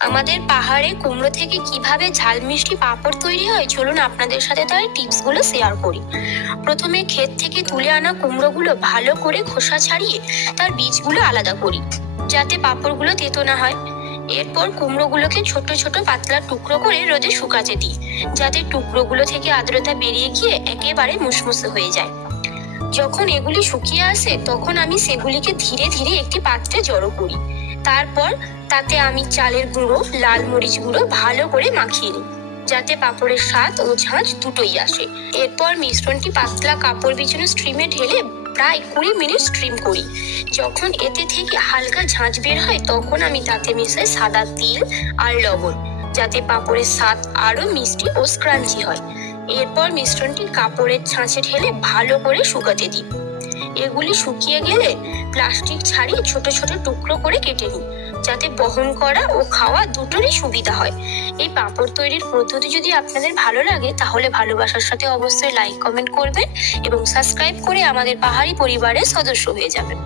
আমাদের পাহাড়ে কুমড়ো থেকে কিভাবে ঝাল মিষ্টি পাঁপড় তৈরি হয়, চলুন আপনাদের সাথে তার টিপসগুলো শেয়ার করি। প্রথমে ক্ষেত থেকে তুলে আনা কুমড়োগুলো ভালো করে খোসা ছাড়িয়ে তার বীজগুলো আলাদা করি, যাতে পাঁপড়গুলো তেতো না হয়। এরপর কুমড়োগুলোকে ছোট ছোট পাতলা টুকরো করে রোদে শুকাতে দিই, যাতে টুকরোগুলো থেকে আর্দ্রতা বেরিয়ে গিয়ে একেবারে মুসমুসে হয়ে যায়। যখন এগুলি শুকিয়ে আসে তখন আমি সেগুলিকে ধীরে ধীরে একটি পাত্রে জড়ো করি। তারপর তাতে আমি চালের গুঁড়ো, লাল মরিচ গুঁড়ো ভালো করে মাখিয়ে নিই, যাতে পাঁপড়ের স্বাদ ও ঝাঁঝ দুটোই আসে। এরপর মিশ্রণটি পাতলা কাপড় বিছানো স্ট্রিমে ঢেলে প্রায় 20 মিনিট স্ট্রিম করি। যখন এতে থেকে হালকা ঝাঁঝ বের হয় তখন আমি তাতে মিশাই সাদা তিল আর লবণ, যাতে পাঁপড়ের স্বাদ আরো মিষ্টি ও স্ক্রাঞ্চি হয়। এরপর মিশ্রণটি কাপড়ের ছাঁচে ঢেলে ভালো করে শুকাতে দিই। এগুলি শুকিয়ে গেলে প্লাস্টিক ছাড়িয়ে ছোট ছোট টুকরো করে কেটে নিই, যাতে বহন করা ও খাওয়া দুটোরই সুবিধা হয়। এই পাঁপড় তৈরির পদ্ধতি যদি আপনাদের ভালো লাগে তাহলে ভালোবাসার সাথে অবশ্যই লাইক কমেন্ট করবেন এবং সাবস্ক্রাইব করে আমাদের পাহাড়ি পরিবারের সদস্য হয়ে যাবেন।